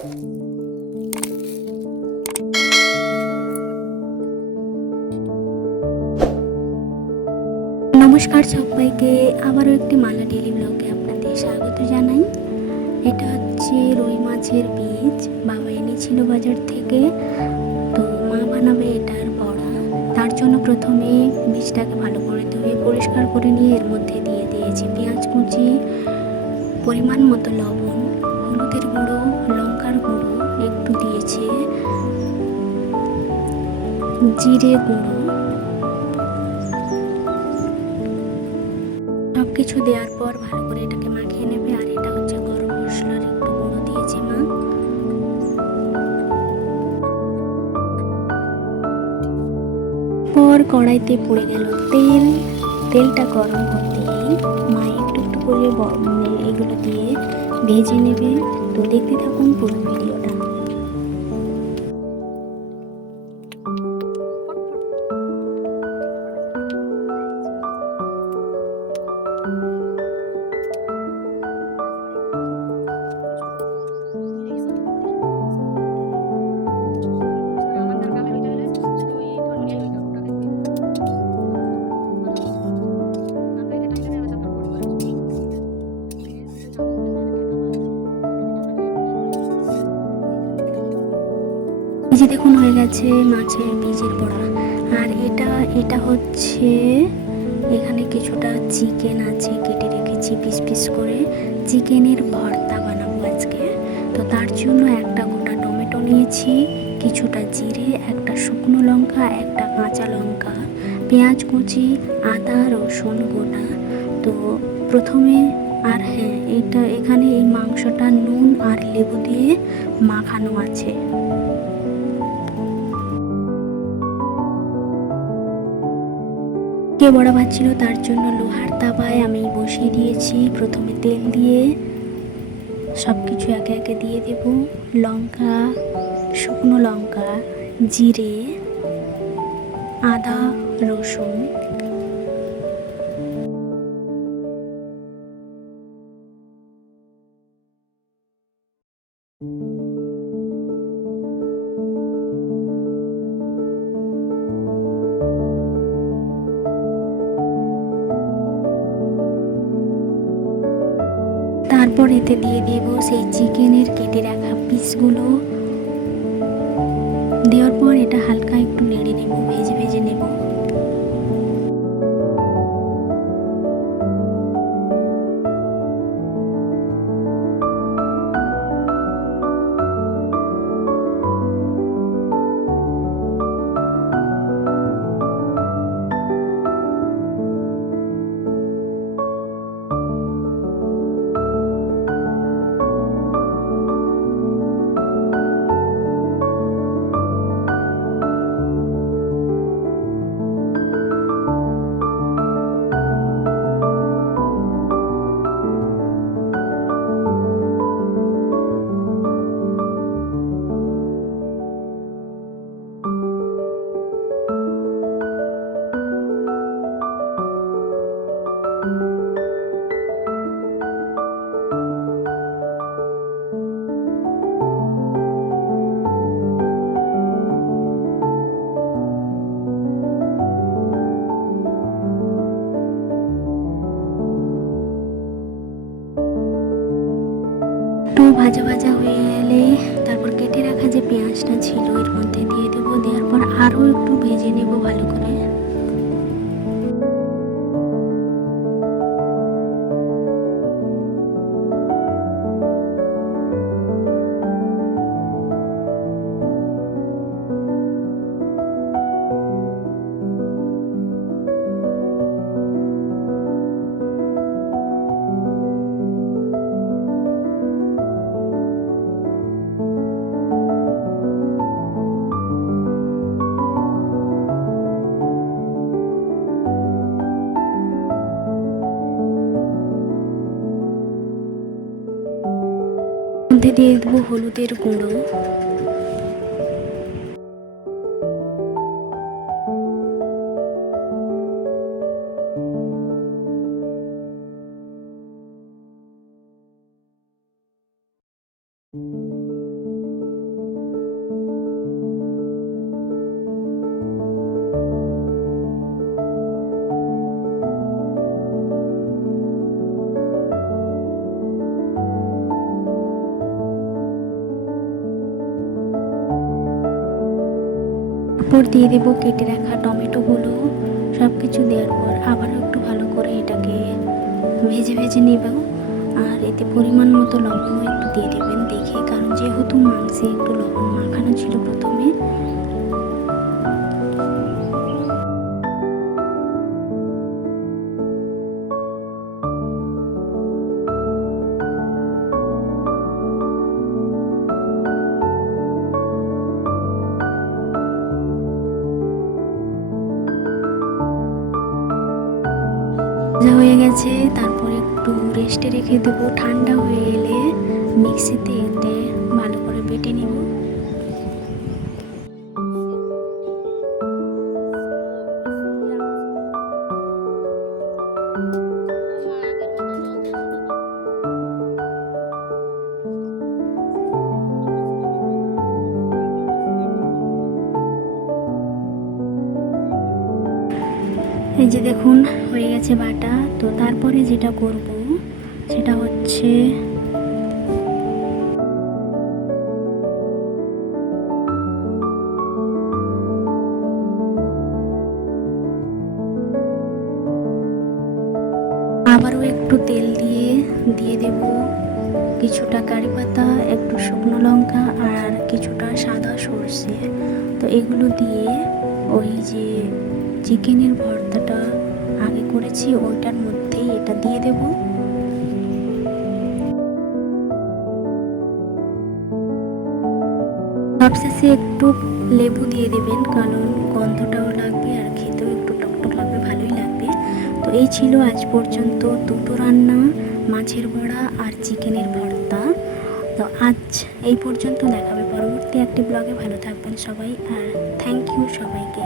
নমস্কার সবাইকে, আবারও একটি মালা ডেইলি ব্লগে আপনাদের স্বাগত জানাই। এটা হচ্ছে রুই মাছের বীজ, বাবা এনেছিল বাজার থেকে। তো মা বানাবে এটার বড়া। তার জন্য প্রথমে বীজটাকে ভালো করে ধুয়ে পরিষ্কার করে নিয়ে এর মধ্যে দিয়ে দিয়েছি পেঁয়াজ কুচি, পরিমাণ মতো লবণ, হলুদের গুঁড়ো, লঙ্কার গুঁড়ো একটু দিয়েছি, জিরে গুঁড়ো। সব কিছু দেওয়ার পর ভালো করে এটাকে মাখিয়ে নেবে। আর এটা হচ্ছে গরম মশলার একটু গুঁড়ো দিয়েছি মা। পর কড়াইতে পড়ে গেল তেল। তেলটা গরম হতেই মা একটু একটু করে এগুলো দিয়ে ভেজে নেবে। তো দেখতে থাকুন পুরো ভিডিওটা। এই যে দেখুন হয়ে গেছে মাছের বীজের বড়া। আর এটা হচ্ছে, এখানে কিছুটা চিকেন আছে, কেটে রেখেছি পিস পিস করে। চিকেনের ভর্তা বানাবো আজকে। তো তার জন্য একটা গোটা টমেটো নিয়েছি, কিছুটা জিরে, একটা শুকনো লঙ্কা, একটা কাঁচা লঙ্কা, পেঁয়াজ কুচি, আদা রসুন গোটা। তো প্রথমে, আর হ্যাঁ, এখানে এই মাংসটা নুন আর লেবু দিয়ে মাখানো আছে। কে বড়া ভাজছিল তার জন্য লোহার তাওয়ায় আমি বসিয়ে দিয়েছি। প্রথমে তেল দিয়ে সব কিছু একে একে দিয়ে দেব। লঙ্কা, শুকনো লঙ্কা, জিরে, আদা রসুন। তারপর এতে দিয়ে দেব সেই চিকেনের কেটে রাখা পিসগুলো। দেওয়ার পর এটা হালকা একটু নেড়ে নেব, ভেজে ভেজে নেব। একটু ভাজা ভাজা হয়ে এলে তারপর কেটে রাখা যে পেঁয়াজটা ছিল এর মধ্যে দিয়ে দেবো। দেওয়ার পর আরও একটু ভেজে নেব ভালো করে। মধ্যে দিয়ে দেবো হলুদের গুঁড়ো, তারপর দিয়ে দেবো কেটে রাখা টমেটোগুলো। সব কিছু দেওয়ার পর আবারও একটু ভালো করে এটাকে ভেজে ভেজে নেব। আর এতে পরিমাণ মতো লবণও একটু দিয়ে দেবেন দেখে, কারণ যেহেতু মাংসে একটু লবণ মাখানো ছিল প্রথমে। ভাজা হয়ে গেছে, তারপর একটু রেস্টে রেখে দেবো। ঠান্ডা হয়ে এলে মিক্সিতে এতে ভালো করে বেটে নেব। এই যে দেখুন হয়ে গেছে বাটা। তো তারপরে যেটা করব সেটা হচ্ছে আবারও একটু তেল দিয়ে দেব কিছুটা কারি পাতা, একটু শুকনো লঙ্কা আর কিছুটা সাদা সর্ষে। তো এগুলো দিয়ে ওই যে চিকেনের ভর্তাটা আগে করেছি ওইটার মধ্যেই এটা দিয়ে দেব। সবশেষে একটু লেবু দিয়ে দেবেন, কারণ গন্ধটাও লাগবে আর খেতেও একটু টকটক লাগবে, ভালোই লাগবে। তো এই ছিল আজ পর্যন্ত দুটো রান্না, মাছের বড়া আর চিকেনের ভর্তা। তো আজ এই পর্যন্ত, দেখাবে পরবর্তী একটি ব্লগে। ভালো থাকবেন সবাই আর থ্যাংক ইউ সবাইকে।